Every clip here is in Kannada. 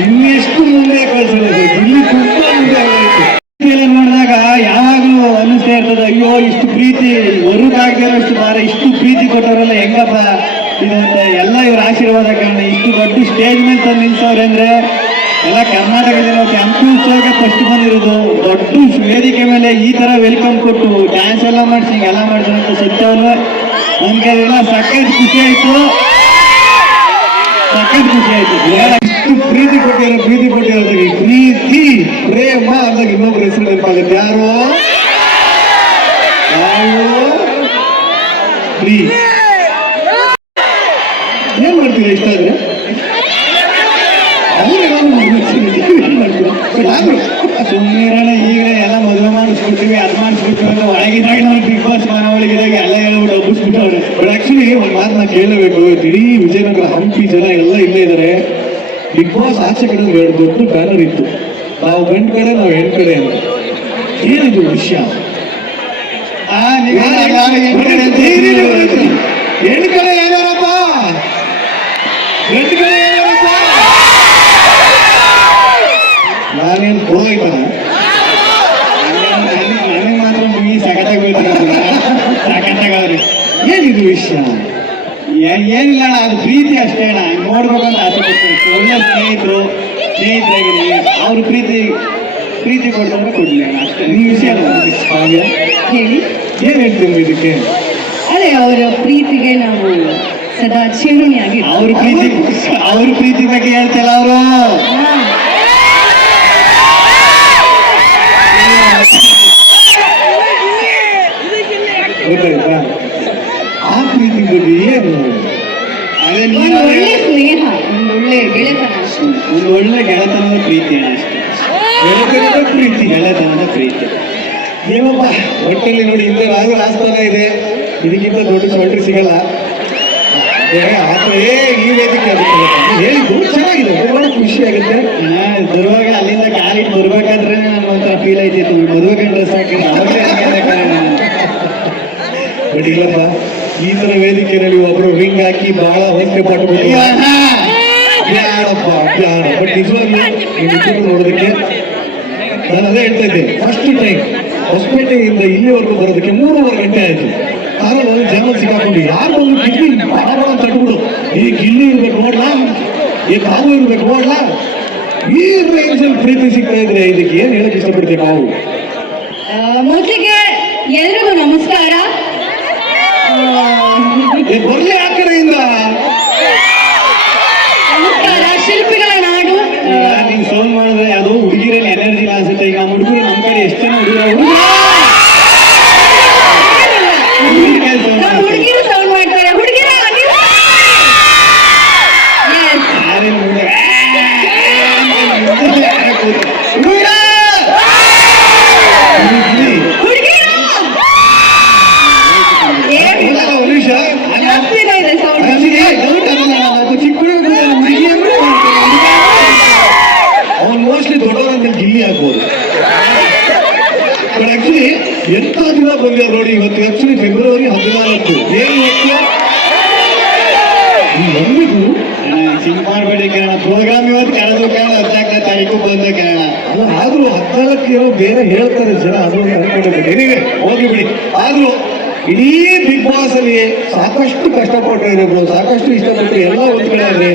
ಇನ್ನೆಷ್ಟು ಮುಂದೆ ಕಳಿಸಬೇಕು, ಇಲ್ಲಿ ತುಂಬಾ ಮುಂದೆ ಆಗೋಯ್ತು. ನೋಡಿದಾಗ ಯಾವಾಗಲೂ ಅನ್ನಿಸ್ತಾ ಇರ್ತದೆ, ಅಯ್ಯೋ ಇಷ್ಟು ಪ್ರೀತಿ ಹೊರಗಾಗದಿರೋಷ್ಟು ಭಾರ, ಇಷ್ಟು ಪ್ರೀತಿ ಕೊಟ್ಟವರೆಲ್ಲ ಹೆಂಗಪ್ಪ ಇದು ಅಂತ. ಎಲ್ಲ ಇವ್ರ ಆಶೀರ್ವಾದ ಕಾರಣ ಇಷ್ಟು ದೊಡ್ಡ ಸ್ಟೇಜ್ ಮೇಲೆ ತಂದು ನಿಲ್ಸವ್ರೆ ಅಂದ್ರೆ ಎಲ್ಲ ಕರ್ನಾಟಕದಲ್ಲಿ ಉತ್ಸವಕ್ಕೆ ಫಸ್ಟ್ ಬಂದಿರೋದು. ದೊಡ್ಡ ವೇದಿಕೆ ಮೇಲೆ ಈ ತರ ವೆಲ್ಕಮ್ ಕೊಟ್ಟು ಡ್ಯಾನ್ಸ್ ಎಲ್ಲ ಮಾಡಿಸಿ ಹಿಂಗೆಲ್ಲ ಮಾಡಿದ್ರು ಸತ್ಯವಲ್ಲ. ನನ್ಗೆ ಅದೆಲ್ಲ ಸಖತ್ ಖುಷಿ ಆಯ್ತು, ಸಖತ್ ಖುಷಿ ಆಯ್ತು. ಇಷ್ಟು ಪ್ರೀತಿ ಕೊಟ್ಟಿರೋದಕ್ಕೆ ಪ್ರೀತಿ ಪ್ರೇಮ ಅಂದಾಗ ಇನ್ನೊಬ್ರು ಹೆಸರು ನೆನಪಾಗುತ್ತೆ. ಯಾರು ಪ್ಲೀಸ್ ಏನ್ ಮಾಡ್ತೀರಾ ಇಷ್ಟ ಆದ್ರೆ ಸುಮ್ಮನೆ ಈಗ ಎಲ್ಲ ಮದುವೆ ಮಾಡಿಸ್ಬಿಡ್ತೀವಿ, ಅದು ಮಾಡಿಸ್ಬಿಡ್ತೀವಿ ಅಂತ ಒಳಗಿದಾಗ ನಾವು ಬಿಗ್ ಬಾಸ್ ಮನವೊಳಗಿದಾಗ ಎಲ್ಲ ಹೇಳ್ಬಿಟ್ಟು ಹಬ್ಬಿಸ್ಬಿಟ್ಟವ್ರೆ. ಬಟ್ ಆಕ್ಚುಲಿ ಒಂದು ಮಾತನ್ನ ಕೇಳಬೇಕು, ಇಡೀ ವಿಜಯನಗರ ಹಂಪಿ ಜನ ಎಲ್ಲ ಇಲ್ಲೇ ಇದ್ದಾರೆ. ಬಿಗ್ ಬಾಸ್ ಆಚೆ ಕಡೆ ಎರಡು ದೊಡ್ಡ ಬ್ಯಾನರ್ ಇತ್ತು, ನಾವು ಗಂಡು ಕಡೆ ನಾವು ಹೆಣ್ಣು ಕಡೆ ಅಂತ. ಏನಿದು ವಿಷಯ? ಹೆಣ್ಣು ಕಡೆ ಏನಾರಪ್ಪ, ಗಂಡು ಕಡೆ ಏನಾರಪ್ಪ. ನಾನೇನು ಪುರೋಹಿತನ? ನನಗೆ ಮಾತ್ರ ಮುಗಿ ಸಖತ್ತಾಗವ್ರಿ. ಏನಿದು ವಿಷಯ? ಏನಿಲ್ಲ ಅಣ್ಣ, ಅದು ಪ್ರೀತಿ ಅಷ್ಟೇ ಅಣ್ಣ. ನೋಡ್ಬೇಕಂತ ಆಸೆ ಪಡ್ತೀನಿ. ಒಳ್ಳೆ ಸ್ನೇಹಿತರಾಗಿದ್ದೀವಿ, ಅವ್ರು ಪ್ರೀತಿ ಕೊಡ್ತಾರೆ ಕೊಡ್ಲಿ ಅಣ್ಣ ಅಷ್ಟೇ. ನಿಮ್ಮ ವಿಷಯ ಹೇಳಿ, ಏನ್ ಹೇಳ್ತೀವಿ ಇದಕ್ಕೆ? ಅದೇ ಅವರ ಪ್ರೀತಿಗೆ ನಾವು ಸದಾ ಚಿರುಣಿಯಾಗಿ. ಅವ್ರ ಪ್ರೀತಿ ಬಗ್ಗೆ ಹೇಳ್ತಿಲ್ಲ ಅವರು. ಗೊತ್ತಾಯ್ತಾ? ಆ ಪ್ರೀತಿ ಬಗ್ಗೆ ಏನು? ಅದೇ ಒಳ್ಳೆ ಸ್ನೇಹ, ಒಂದು ಒಳ್ಳೆ ಗೆಳೆತನ ಅಷ್ಟೇ. ಒಂದು ಒಳ್ಳೆ ಗೆಳೆತನದ ಪ್ರೀತಿ ಅಷ್ಟೇ. ಗೆಳೆತನದ ಪ್ರೀತಿ ಏನಪ್ಪ ಒಟ್ಟಲ್ಲಿ ನೋಡಿ. ಹಿಂದೆ ರಾಜಸ್ಥಾನ ಇದೆ, ಇದಕ್ಕಿಂತ ದೊಡ್ಡ ಚೌಟ್ರಿ ಸಿಗಲ್ಲ. ಈ ವೇದಿಕೆ ಹೇಳಿ ಚೆನ್ನಾಗಿದೆ, ಖುಷಿ ಆಗುತ್ತೆ. ಬರುವಾಗ ಅಲ್ಲಿಂದ ಕಾಲಿಟ್ಟು ಬರ್ಬೇಕಾದ್ರೆ ನನ್ಗೆ ಒಂಥರ ಫೀಲ್ ಆಯ್ತಿತ್ತು, ಮದುವೆ ಡ್ರೆಸ್ ಹಾಕಿದ್ರೆ ಬಟ್ ಇಲ್ಲಪ್ಪ, ಈ ತರ ವೇದಿಕೆಯಲ್ಲಿ ಒಬ್ರು ರಿಂಗ್ ಹಾಕಿ ಬಹಳ ಹೊಟ್ಟೆ ಪಟ್ಬಿಟ್ಟು ಬಟ್ ನಿಜವಾಗ್ಲೂ ನೋಡೋದಕ್ಕೆ ನಾನು ಅದೇ ಹೇಳ್ತಾ ಇದ್ದೆ. ಫಸ್ಟ್ ಟೈಮ್ ಹೊಸಪೇಟೆಯಿಂದ ಇಲ್ಲಿವರೆಗೂ ಬರೋದಕ್ಕೆ 3.5 ಗಂಟೆ ಆಯ್ತು. ಕಾರಲ್ಲಿ ಒಂದು ಜನ ಸಿಕ್ಕಾಕೊಂಡು ಯಾರು ಒಂದು ಗಿಲ್ಲಿ ಬಾಳ ತಟ್ಬಿಡು, ಈ ಗಿಲ್ಲಿ ಇರ್ಬೇಕು ನೋಡ್ಲಾ, ಈ ಕಾವು ಇರ್ಬೇಕು ನೋಡ್ಲಾ. ಈ ರೇಂಜಲ್ಲಿ ಪ್ರೀತಿ ಸಿಗ್ತಾ ಇದ್ರೆ ಇದಕ್ಕೆ ಏನ್ ಹೇಳಕ್ ಇಷ್ಟಪಡ್ತೀವಿ ನಾವು? ಮೊದಲಿಗೆ ಎಲ್ರಿಗೂ ನಮಸ್ಕಾರ. ಬರ್ಲಿ ಆ ಕಡೆಯಿಂದ ನಮಸ್ಕಾರ. ಶಿಲ್ಪಿಗಳ ನಾಡು. ನೀನ್ ಸೌಂಡ್ ಮಾಡಿದ್ರೆ ಅದು ಹುಡುಗಿರಲ್ಲಿ ಎನರ್ಜಿ ಅನ್ಸುತ್ತೆ. ಈಗ ಹುಡುಗರು ನಮ್ಮ ಕಡೆ ಎಷ್ಟು ಜನ ಹುಡುಗಿರು ಸೌಂಡ್ ಮಾಡ್ತಾರೆ. ಹುಡುಗಿರ ಅವನು ಮೋಸ್ಟ್ಲಿ ದೊಡ್ಡವರಂದ್ರೆ ಗಿಲ್ಲಿ ಆಗ್ಬೋದು. ಬಟ್ ಆಕ್ಚುಲಿ ಎಂತ ದಿನ ಬಂದಿವ್ರು ನೋಡಿ. ಇವತ್ತು ಆಕ್ಚುಲಿ ಫೆಬ್ರವರಿ 14. ಏನು ನಂಬಿದ್ದು ಸಿಂಗ್ ಮಾಡಬೇಡಿ ಕಾರಣ ಪ್ರೋಗ್ರಾಮ್ ಇವತ್ತು ಕಳೆದು ಕಾರಣ 14ನೇ ತಾರೀಕು ಬಂದ ಕಾರಣ ಅಲ್ಲ ಆದ್ರೂ 14 ಏನೋ ಬೇರೆ ಹೇಳ್ತಾರೆ ಜನ, ಅದು ಅನ್ಕೊಂಡಿರ್ಬೇಕು. ಎನಿವೆ ಹೋಗಿ ಬಿಡಿ. ಆದ್ರೂ ಇಡೀ ಬಿಗ್ ಬಾಸ್ ಅಲ್ಲಿ ಸಾಕಷ್ಟು ಕಷ್ಟಪಟ್ಟಿರೋರು, ಸಾಕಷ್ಟು ಇಷ್ಟಪಟ್ಟು ಎಲ್ಲ ಒಂದ್ ಕಡೆ ಆದ್ರೆ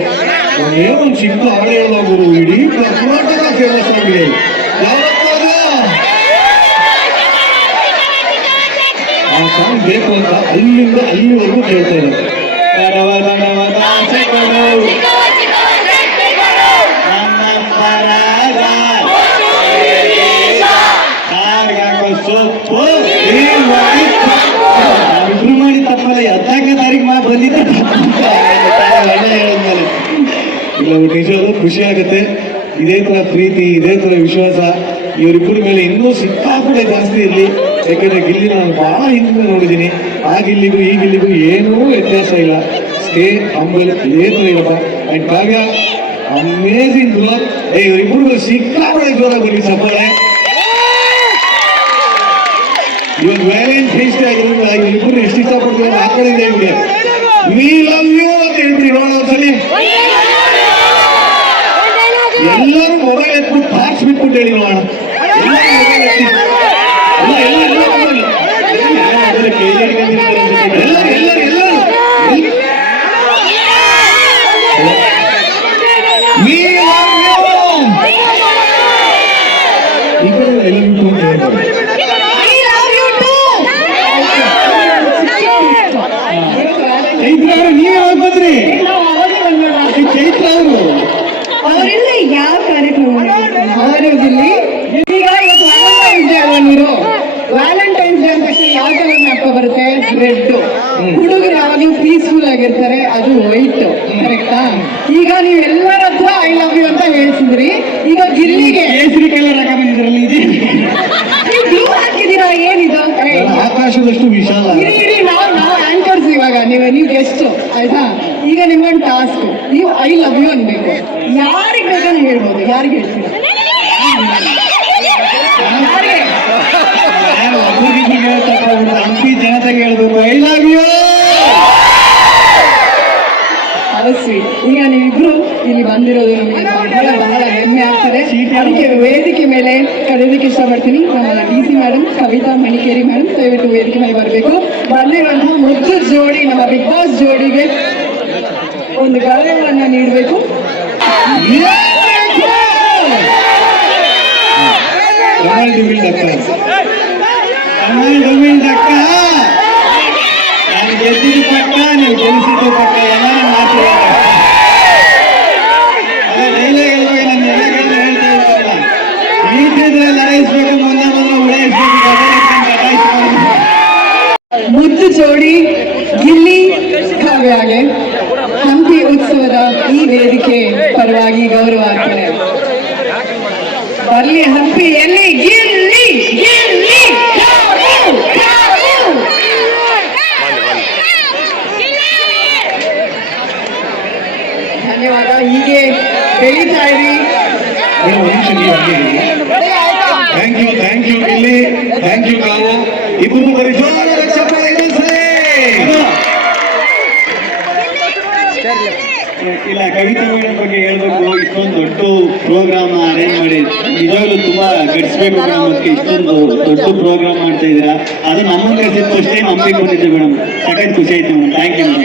ಏನೊಂದು ಚಿಕ್ಕ ಹಾಡು ಹೇಳೋರು ಇಡೀ ಕರ್ನಾಟಕ ಫೇಮಸ್ ಆಗಿದೆ. ಯಾವತ್ತಾಗ ಆ ಸಾಂಗ್ ಬೇಕು ಅಂತ ಅಲ್ಲಿಂದ ಅಲ್ಲಿವರೆಗೂ ಕೇಳ್ತಾ ಇದ್ದಾರೆ. ಕಡವ ಕಡವ ದಾಸೆಗಳು ನಮ್ಮ ಪರಾಗ ಕಾರ್ಗಾಕೋ ಸೊಪ್ಪು ನಾವಿಬ್ರು ಮಾಡಿ ತಪ್ಪಲ್ಲ. 14ನೇ ತಾರೀಕು ಬಂದಿದ್ದೆ ಹೇಳಿದ್ಮೇಲೆ ಇಲ್ಲ ನಿಜವಾಗ್ಲೂ ಖುಷಿ ಆಗುತ್ತೆ. ಇದೇ ತರ ಪ್ರೀತಿ, ಇದೇ ತರ ವಿಶ್ವಾಸ ಇವರಿಬ್ಬರ ಮೇಲೆ ಇನ್ನೂ ಸಿಕ್ಕಾಪಟ್ಟೆ ಜಾಸ್ತಿ ಇರಲಿ. ಯಾಕಂದ್ರೆ ಗಿಲ್ಲಿ ನಾನು ಬಹಳ ಹಿಂದೆ ನೋಡಿದ್ದೀನಿ. ಆ ಗಿಲ್ಲಿಗೂ ಈ ಗಿಲ್ಲಿಗೂ ಏನೂ ವ್ಯತ್ಯಾಸ ಇಲ್ಲ. ಸ್ಟೇ ಹಂಬಲ್ ಇದೇ ತರ ಇರಪ್ಪ. And Kavya amazing growth. ಇವರಿಬ್ಬರು ಸಿಕ್ಕಾಪಟ್ಟೆ ಜೋರಾಗಿ ಬರಲಿ ಸಪ್ಪಾಳೆ. ಇವಾಗ ವ್ಯಾಲೆಂಟೈನ್ಸ್ ಡೇ ಆಗಿರೋದ್ರಿಂದ ಇವರಿಬ್ಬರು ಎಷ್ಟು ಇಷ್ಟಪಡ್ತೀವಿ ಆ ಕಡೆ ಇದೆ. ಇವ್ರಿಗೆ ವಿ ಲವ್ ಯು ಅಂತ ಹೇಳ್ಬಿಡಿ ನೋಡೋಣ ಒಂದ್ಸಲಿ. ಎಲ್ಲರೂ ಮೊಬೈಲ್ ಎತ್ಬಿಟ್ಟು ಪಾರ್ಟ್ಸ್ ಬಿಟ್ಬಿಟ್ಟು ಹೇಳಿ ನೋಡೋಣ. ನೀವೇ ಹೋಗ್ಬಂದ್ರಿ ಚೈತ್ರ ಅವರು ಅವರಿಂದ ಯಾವ ಕಾರ್ಯಕ್ರಮ ಆರೋಗ್ಯದಲ್ಲಿ ಈಗ ಇವತ್ತು ವ್ಯಾಲೆಂಟೈನ್ಸ್ ಡೇ ಅಲ್ವಾ ನೀರು? ವ್ಯಾಲೆಂಟೈನ್ಸ್ ಡೇ ಅಂತ ತಕ್ಷಣ ಯಾವ ಕಲರ್ ಜ್ಞಾಪಕ ಬರುತ್ತೆ? ರೆಡ್. ಹುಡುಗರು ಯಾವಾಗಲೂ ಪೀಸ್ಫುಲ್ ಆಗಿರ್ತಾರೆ, ಅದು ವೈಟ್. ಕರೆಕ್ಟಾ? ಈಗ ನೀವು ಎಲ್ಲರ ಹತ್ರ ಐ ಲವ್ ಯು ಅಂತ ಹೇಳ್ತಿದ್ರಿ. ಈಗ ಗಿಲ್ಲಿಗೆ ಕೇಸರಿ ಕಲರ್ ಹಾಕ ಬಂದಿದ್ರಲ್ಲಿ ನೀವು ಬ್ಲೂ ಹಾಕಿದ್ದೀರಾ, ಏನಿದು? ಆಕಾಶದಷ್ಟು ವಿಶಾಲ. ಇರಿ ನಾವು ಆಂಕರ್ಸ್ ಇವಾಗ, ನೀವು ಗೆಸ್ಟ್ ಆಯ್ತಾ? ಈಗ ನಿಮ್ಗೊಂದು ಟಾಸ್ಕ್, ನೀವು ಐ ಲವ್ ಯು ಅನ್ಬೇಕು. ಯಾರಿಗೆ ಬೇಕಾದ್ರೆ ಹೇಳ್ಬೋದು. ಯಾರಿಗೆ ಹೇಳ್ತೀರಾ? ಹಂಪಿ ಜನತೆಗೆ ಹೇಳ್ಬೇಕು ಐ ಲವ್ ಯು. ಸ್ವೀಟ್. ಈಗ ನೀವಿಬ್ರು ಇಲ್ಲಿ ಬಂದಿರೋದು ನಮಗೆ ಬಹಳ ಹೆಮ್ಮೆ ಆಗ್ತದೆ. ಅದಕ್ಕೆ ವೇದಿಕೆ ಮೇಲೆ ಕರೆಯೋದಕ್ಕೆ ಇಷ್ಟಪಡ್ತೀನಿ ನಮ್ಮ DC madam, Kavita Manikeri madam, ದಯವಿಟ್ಟು ವೇದಿಕೆ ಮೇಲೆ ಬರಬೇಕು. ಬಂದಿರುವಂತಹ ಮುದ್ದು ಜೋಡಿ, ನಮ್ಮ ಬಿಗ್ ಬಾಸ್ ಜೋಡಿಗೆ ಒಂದು ಗೌರವವನ್ನು ನೀಡಬೇಕು. ನಾನು ಗೆದ್ದಿದ್ದು ಪಕ್ಕ, ನೀವು ಗೆಲ್ಲಿಸಿದ್ದು ಪಕ್ಕ. ಎಲ್ಲ ಮಾತು ಡೈಲಾಗ್ ಎಲ್ಲ ನನ್ನ ಎಲ್ಲ ಹೇಳ್ತಾ ಇರ್ತಲ್ಲ. ಈಟಿದ್ರೆ ಲಡಾಯಿಸ್ಬೇಕು, ಮುಂದೆ ಉಡಾಯಿಸ್ಬೇಕು. ಮುದ್ದು ಜೋಡಿ ಗಿಲ್ಲಿ ಕಾವ್ಯಗೆ ಹಂಪಿ ಉತ್ಸವದ ಈ ವೇದಿಕೆ ಪರವಾಗಿ ಗೌರವ ಆಗ್ತದೆ. ಬರ್ಲಿ ಹಂಪಿಯಲ್ಲಿ ಗಿಲ್ಲಿ ಗಿಲ್ಲಿ ಧನ್ಯವಾದ. ಹೀಗೆ ಬೆಳೀತಾ ಇರಿ. Thank you Gilli, thank you Kavu. ಇಬ್ಬರು ಬರೀ ಜೋರಾದ ಚಪ್ಪಾಳೆ ಎದುರಿಸ್ರಿ. ಇಲ್ಲ, ಕವಿತಾ ಮೇಡಮ್ ಬಗ್ಗೆ ಹೇಳ್ಬೇಕು. ಇಷ್ಟೊಂದು ದೊಡ್ಡ ಪ್ರೋಗ್ರಾಮ್ ಅರೇಂಜ್ ಮಾಡಿ ನಿಜವಾಗ್ಲೂ ತುಂಬಾ ಗಡಿಸ್ಬೇಕು ಮೇಡಮ್. ಅದಕ್ಕೆ ಇಷ್ಟೊಂದು ದೊಡ್ಡ ಪ್ರೋಗ್ರಾಮ್ ಮಾಡ್ತಾ ಇದ್ದೀರಾ. ಅದು ನಮ್ಮನ್ನ ಕಳಿಸಿದ್ದು ಅಷ್ಟೇ ನಂಬಿಕೊಂಡಿದ್ದೆ ಮೇಡಮ್. ಸಖತ್ ಖುಷಿ ಆಯ್ತು ಮೇಡಮ್. Thank you madam.